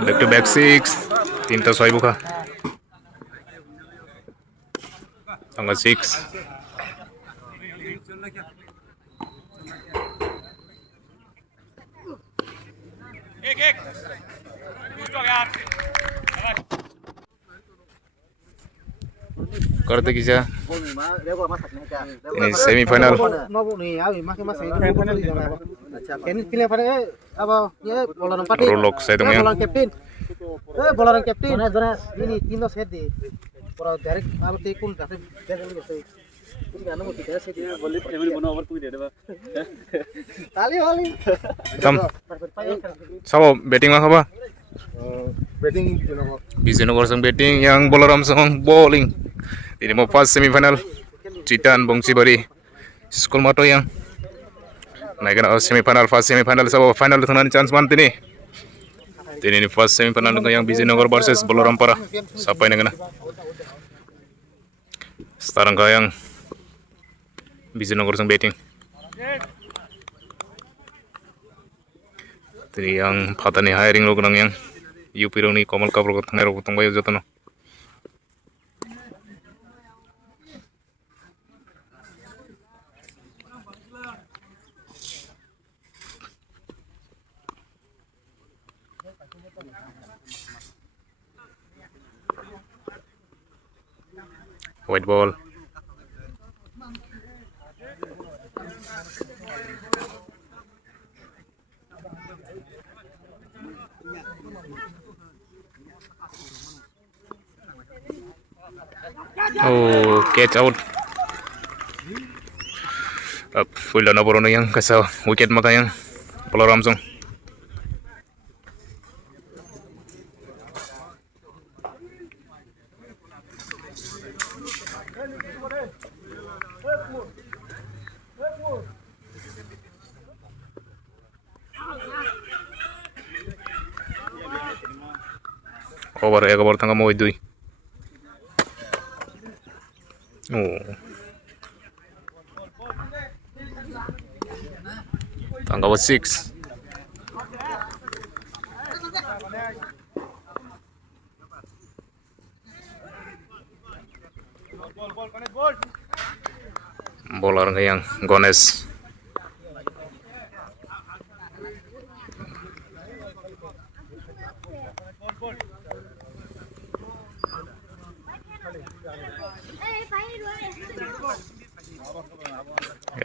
back to back six, tinta soy buka, tanggal six. Korte kisah ini semi final. Prolog saya tunggu yang tam sama betting mah apa? Betting Bijenogor sang betting yang Bolaram sang bowling. Ini mau first semifinal Citan Bongsibari School Mato yang naikkan semifinal first semifinal sama final dengan chance manti nih. Ini first semifinal yang Bijenogor versus Bolaram Para. Siapa ini kena? Sekarang yang Bijenogor sang betting. Ini yang patani hiring lo kenang yang UP Roni Komal Kapro ketengah ro ketong bayo jatuh no. White ball. Oh, catch out. Full na puro yang kasa wicket maka yang Bolaram Song. Over एक over तंग मोई दुई. Oh. Tangga was 6. Bowler yang Gones.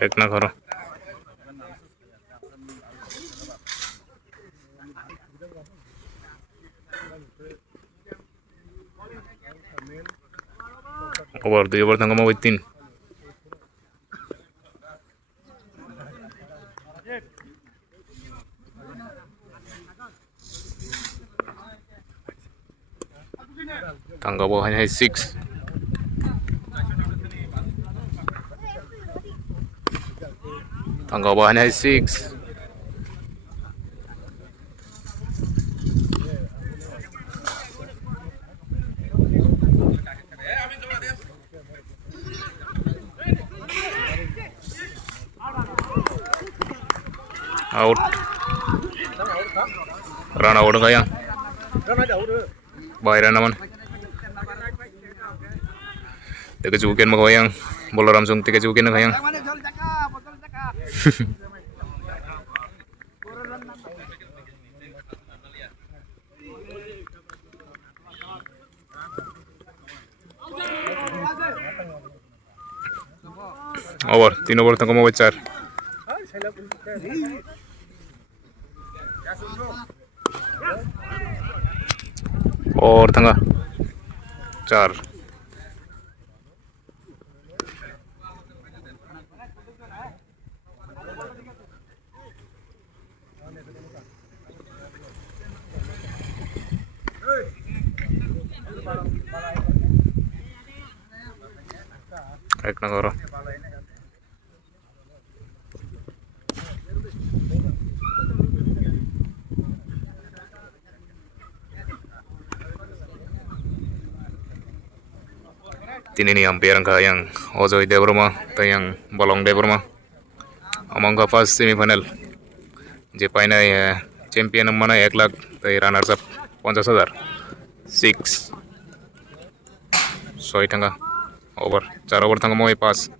एक ना करो over 2 over tangga mau 3 tangga bawah hanya 6 tangga bawahnya 6 out run out enggak yang bayar naman tiga cukin mau yang bola langsung tiga cukin enggak yang over 3 over tengah mau 4 और तंगा 4 एक ना करो ini umpire angka yang Ozoi Debroma atau yang Balong Debroma among ka first semi final je paina champion mana 1 lakh tai runners up 50,000 6 6 tangga over 4 over tangga mau 5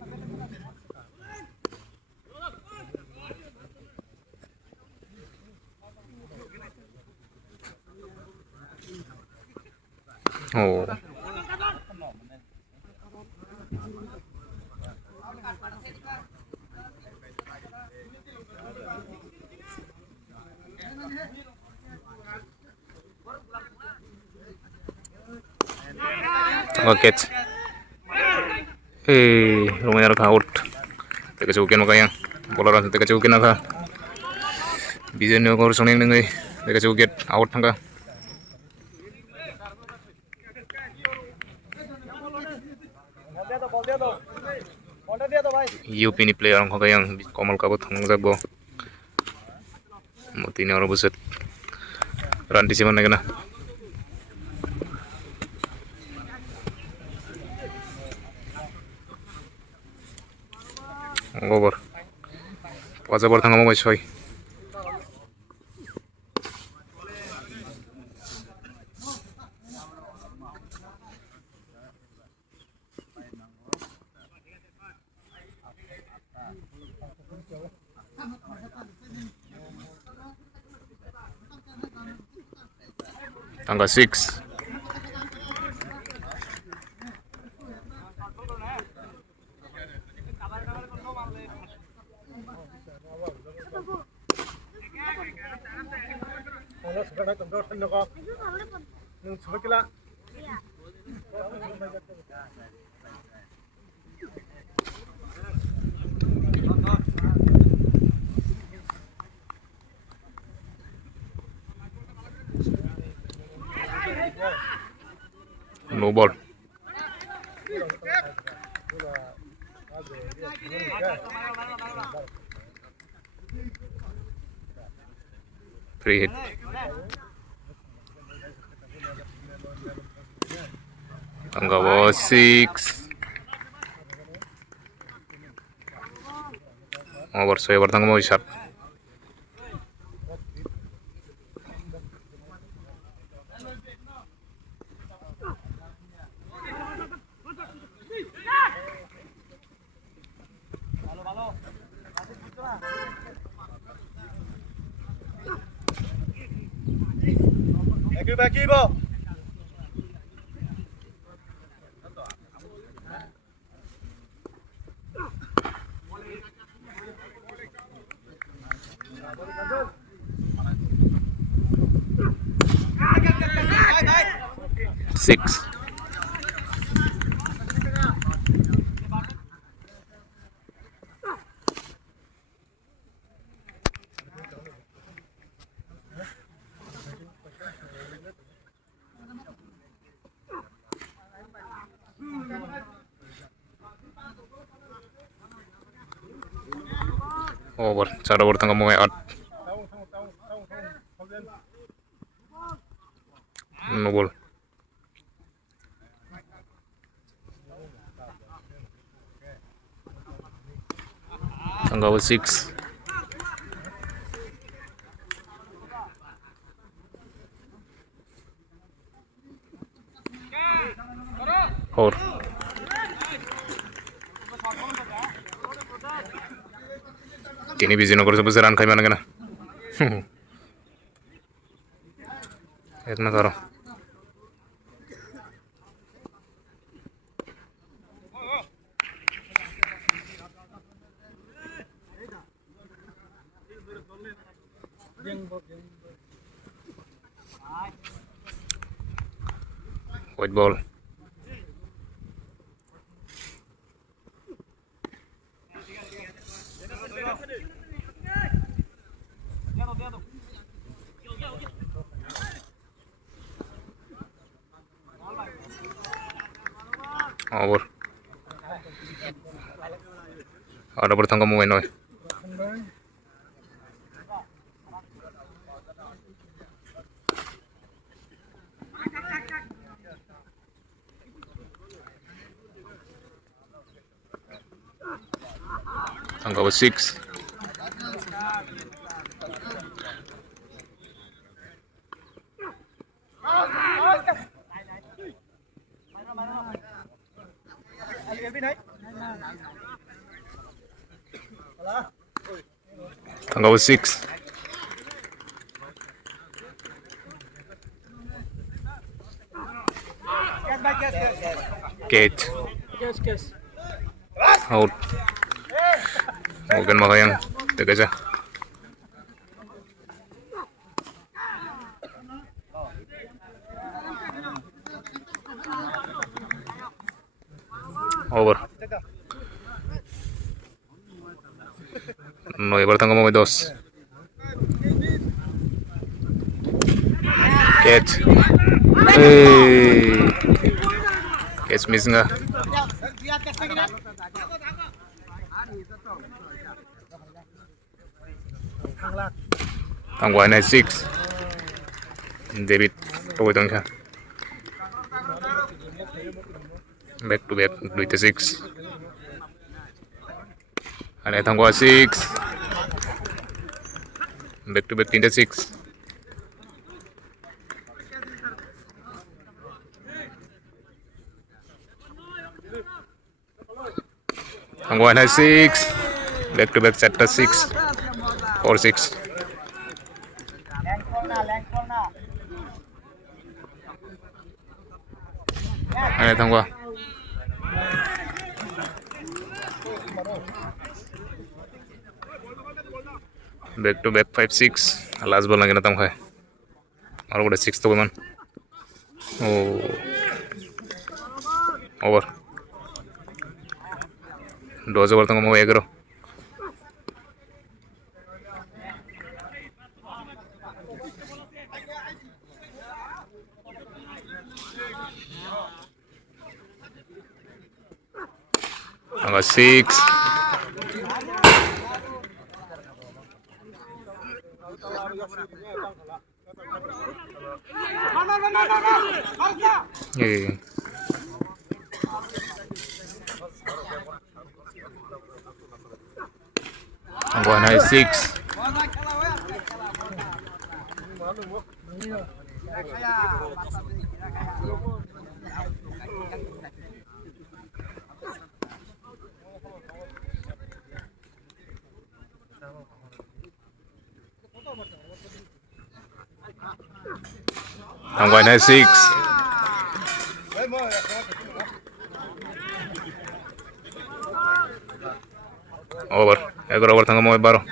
oh catch lumayan out teka cukin makanya bola ran teka cukin aga bisa nyo kor suning nengai teka cukit out tangga UP ni player ang kagayang komal kabut hang jagbo moti ni oro buset ran di siman na over 5 over tangga mo 6 tangga 6 no ball free hit tangga 6 over 6 over tangga mau sharp Back ball. Six over 4 over tangga mau 8 no ball tangga 6 4 kini Bizinogor sebesar run kayak mana kena etna karo white ball over ada bertangga mau main tangga 6 4 Tanggal 6. Catch. Out. Mungkin makanya tega aja. Over. No, ibar tanggal mau 2. Catch. Hey. Catch miss nggak? Tangguhan ay 6. David pagwitang siya. Back to back 26. Ano tangguhan 6. Back to back 26. Tangguhan ay 6. Back to back chapter 6. 4-6. Ano tangguhan? Back to back 5-6. Last ball lagi natang hai. और उड़ा 6 तो man. Oh. Over. 2 over tangga mau 11. Tangga 6. Yeah. Tangguhan ay 6. Tangguhan ay 6. Over. 11 over tangga mau 12.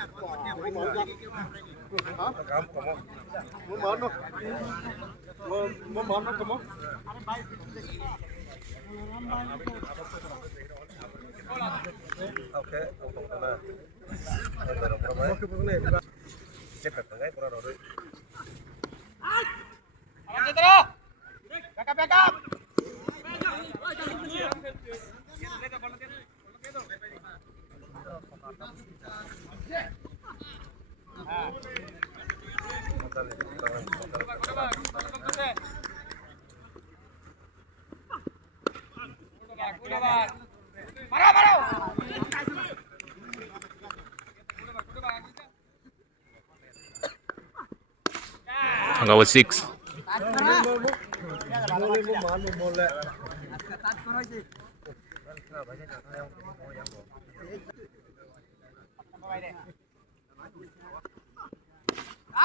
Tangga 6.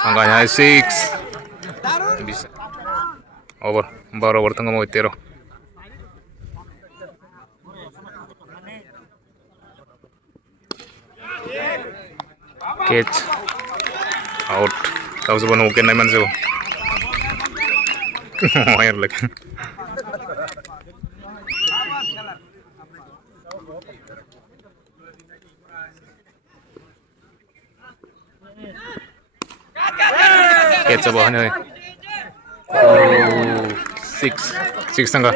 Tangganya 6. Bisa. Over. Baru over tangga mau 13. Catch. Out. Tahu sebenarnya mungkin naik mana sih? Air lagi. Catch bawahnya. 6 tangga.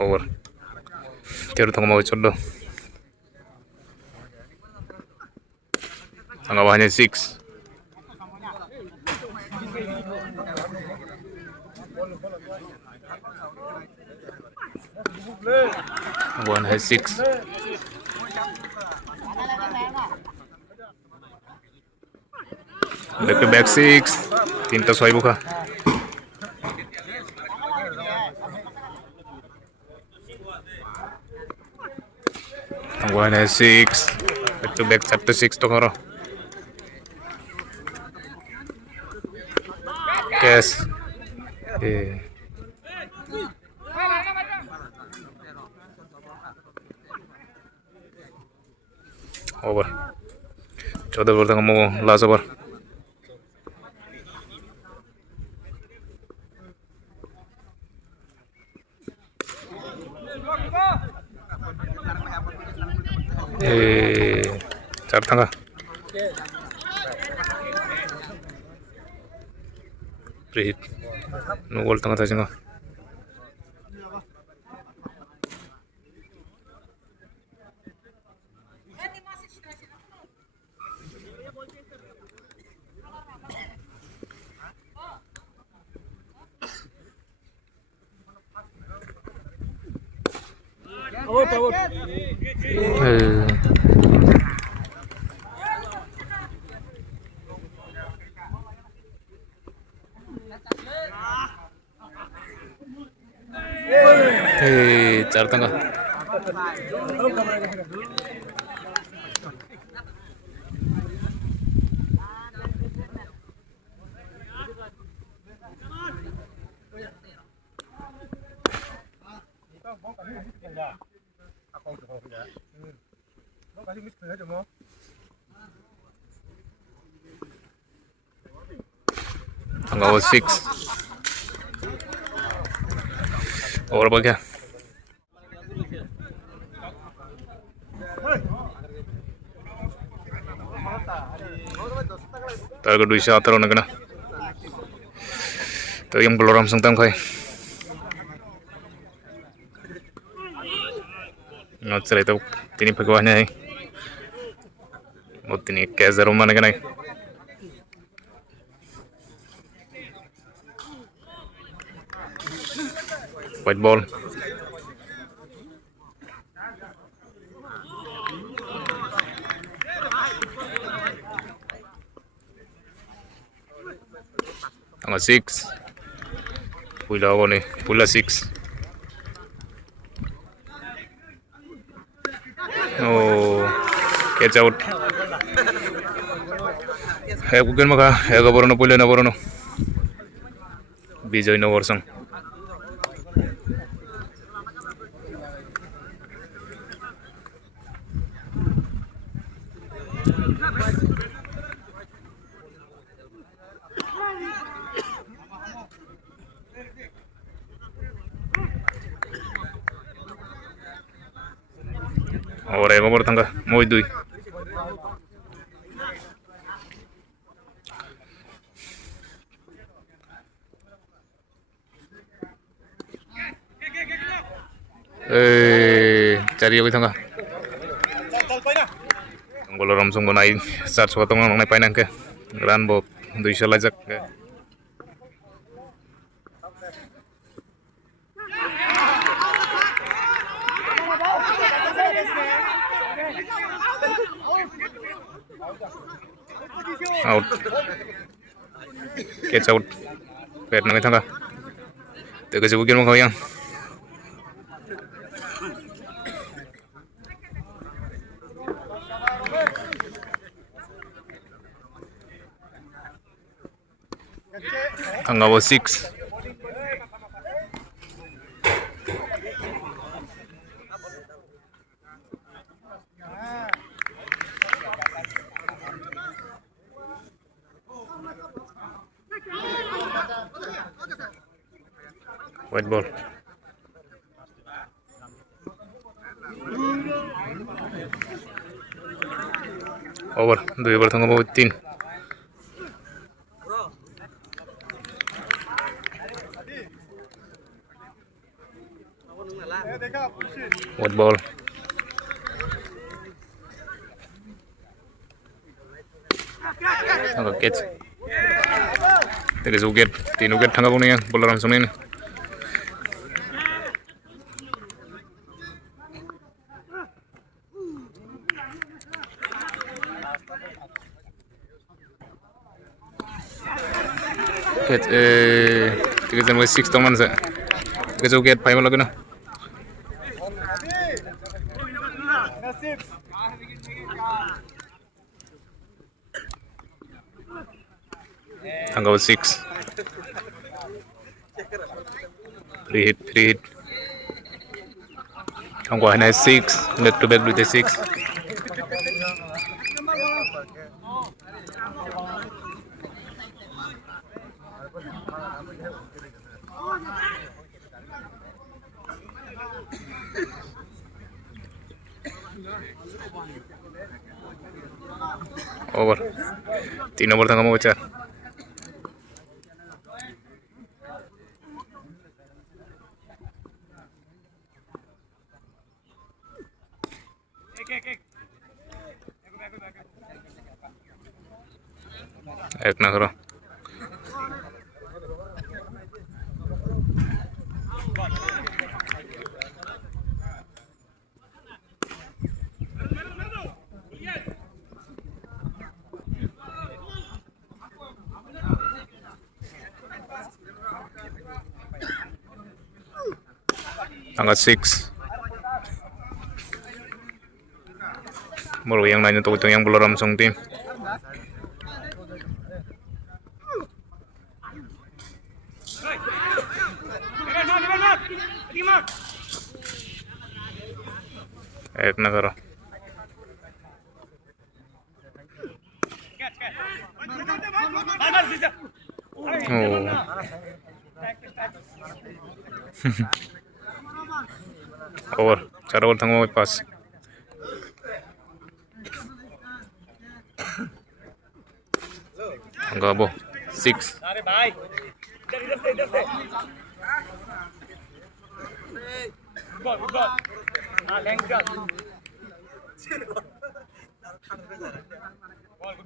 over. Tiada tengah mau codo. Tengah bawahnya 6. One has 6. Back to back 6. 3টা 6 বুখা. One has 6. Back to back 4টা 6 তো করো. Cash. Over. 14 over tengah mau last over. Char tengah. Free hit. No goal tengah tajengah. Char tengah. Tengah 6. Over bagai. Targa 218 na kena. Tadi yang belum ramsung tam kai. Nggak cerai itu tini pegawainya ini. Mau tini kayak rumah na kena. White ball. Tengah 6. Pula apa nih? Pula 6. Oh, catch out. Bukan maka, borono pula na borono. Bijoy na warsang. Ahora ya vamos a tangga, muy dui. Cari apa tangga? Bola ramsung bonai, start suatu orang naik painang ke, gran bob, 200 lajak ke. Out. Catch out. Pet nang thanga. Te kasi bugin mo kawang. Thanga was 6. White ball. Over. 2 over tengah bawah 3. White ball. Tangga catch. Tiga uget, tin uget tangga punya bola langsung ini. Catch, tiga jam 6 teman saya. Tiga uget, payah lagi na. Tangga 6. Free hit. Tangga hanya 6. Back to back with the 6. Over. 3 over tangga mau bocor. एक ना करो tangga 6 baru yang nanya tuh yang bola ramsung tim एक ना करो over 4 over tangga mau pas tangga bo 6 अरे भाई इधर से गुड बॉल हाँ लेंथ का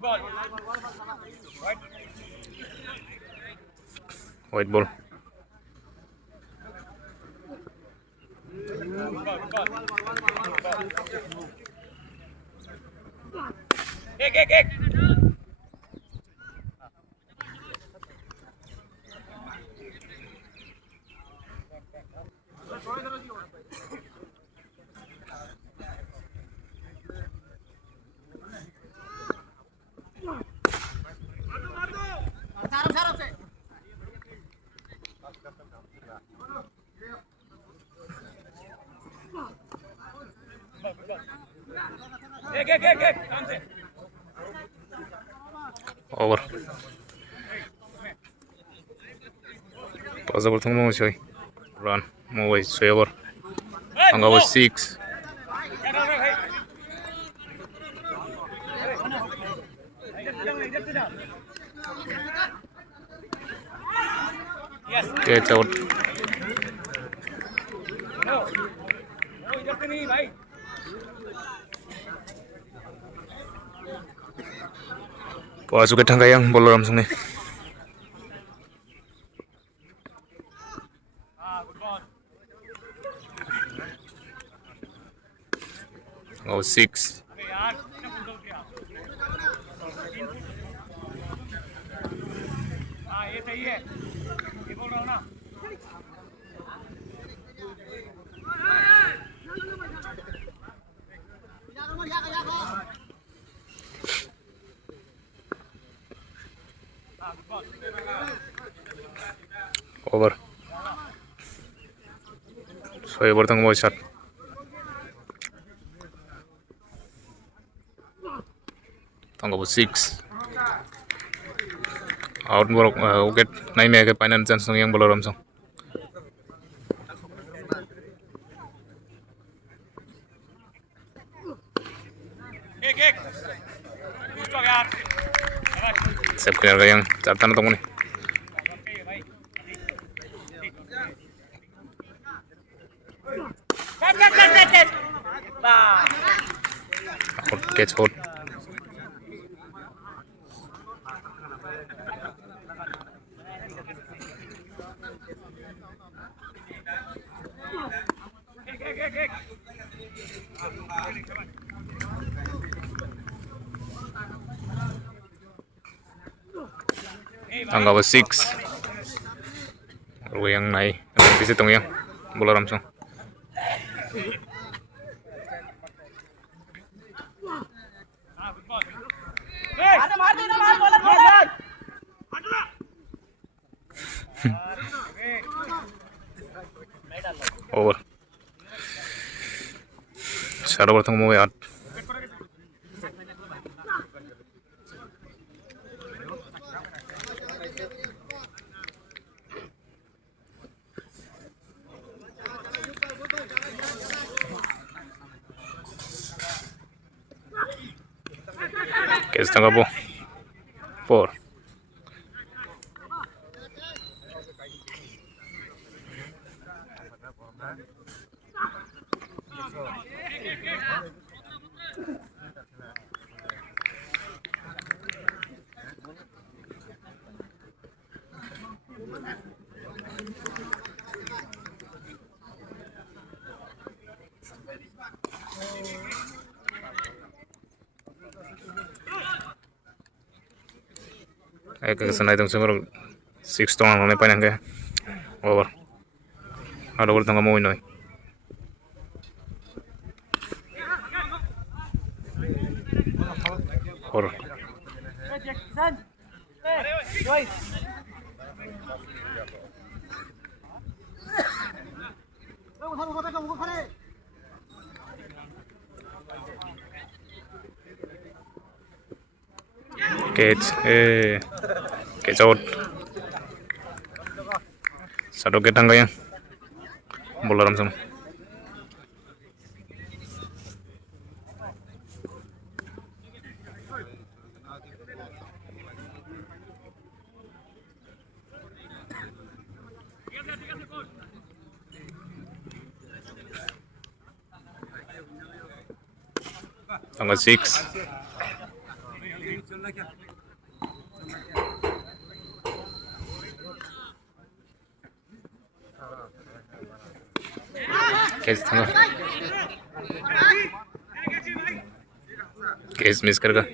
बॉल white ball एक काम से over pas over tangga mau coy run mau wait 6 over tangga was 6 catch out इधर से नहीं भाई Pasok ke tangga yang bola langsung nih. Oh 6. हाँ ये सही है ये बोल रहा हूँ ना Over. So over tangga mau shot. Tangga mau 6. Out borok uget nai me ke painan chance yang bola ramsong. एक पूछ लो यार Sep player yang cartan atau nih. Catch out. Tanggal 6. Yang naik, bisa tong yang bola langsung. Over. Shadow bertemu mau ya. Catch tanggal 4. Kesana itu semua 6 tong nang panjang ke over. Ada bola tangga mau ini. Over. Catch out. Satu ketang kaya bola langsung. Tanggal 6. Catch tanggal. Catch miss कर का.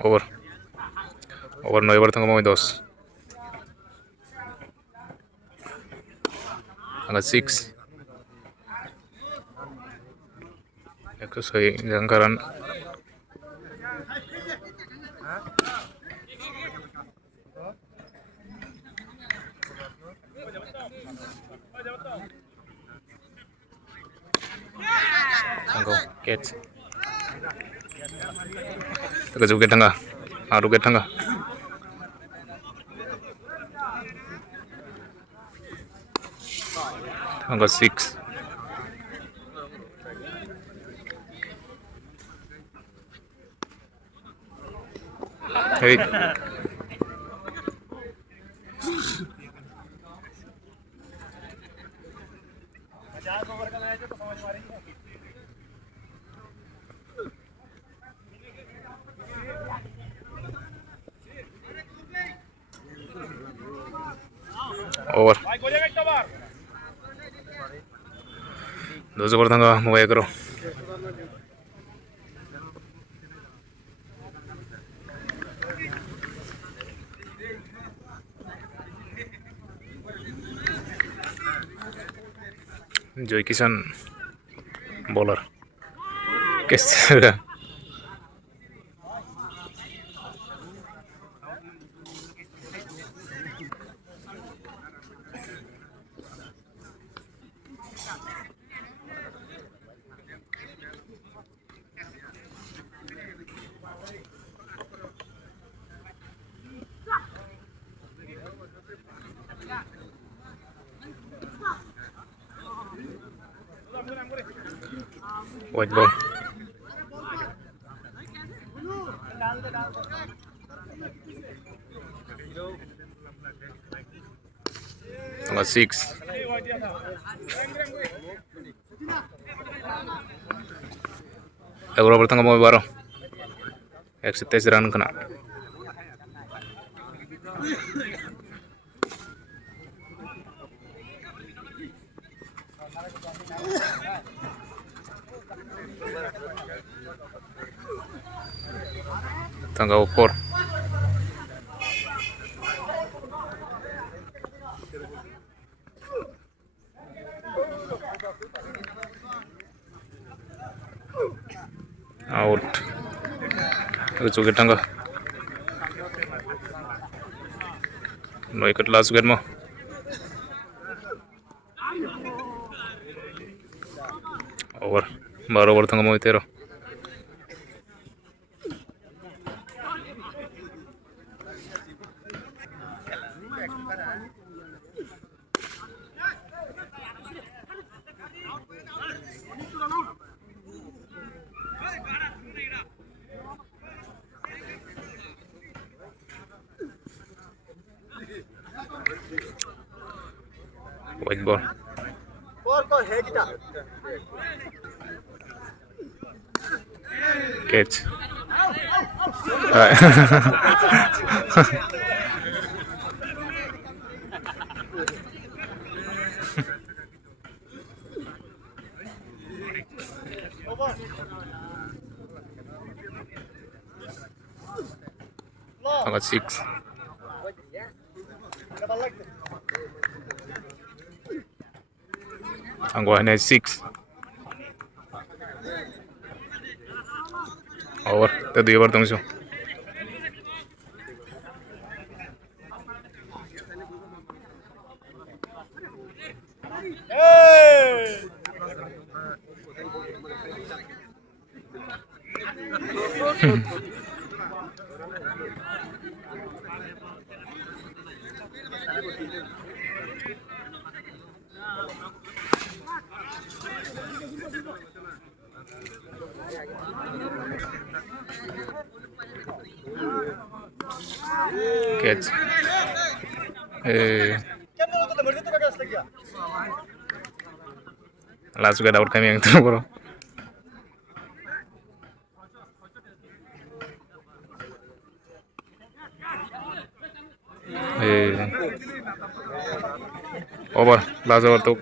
Over. Over 9 over tanggal mau 2. Tanggal 6. Aku saya jangkaran. Tanggal catch. Tengah juga tengah. Aru ke tengah. Tanggal 6. Hey. Over. 2 over tangga mau karo. Joy Kisan bowler. Kesera. White ball. Tanggal 6. Euro bertanggal mau baru. Exit run kena. Tanggal 4. Out. Cukup tangga. No ikut last wicket mo. Over. Baru over tangga mo itero. White ball. Catch. Tanggal 6. Angguannya 6. Over. Tadi over tunggu. Catch. Last juga dapat kami yang itu bro. Over. Last over tuh.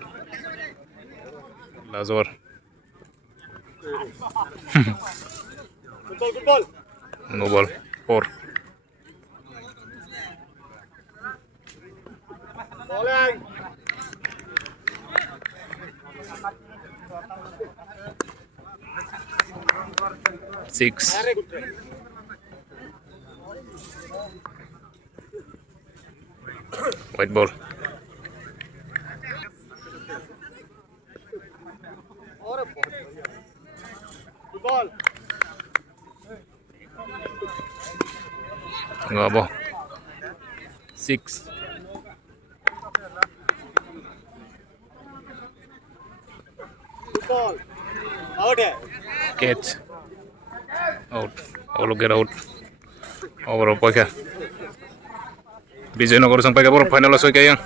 Last over. Good ball. No ball. 4. Bowling. Six. White ball. Good ball. Nggak boh. 6. Good ball. Out है. Catch. Out. All get out. Over pagka. Bijoynagar sampai ke final soy kayang.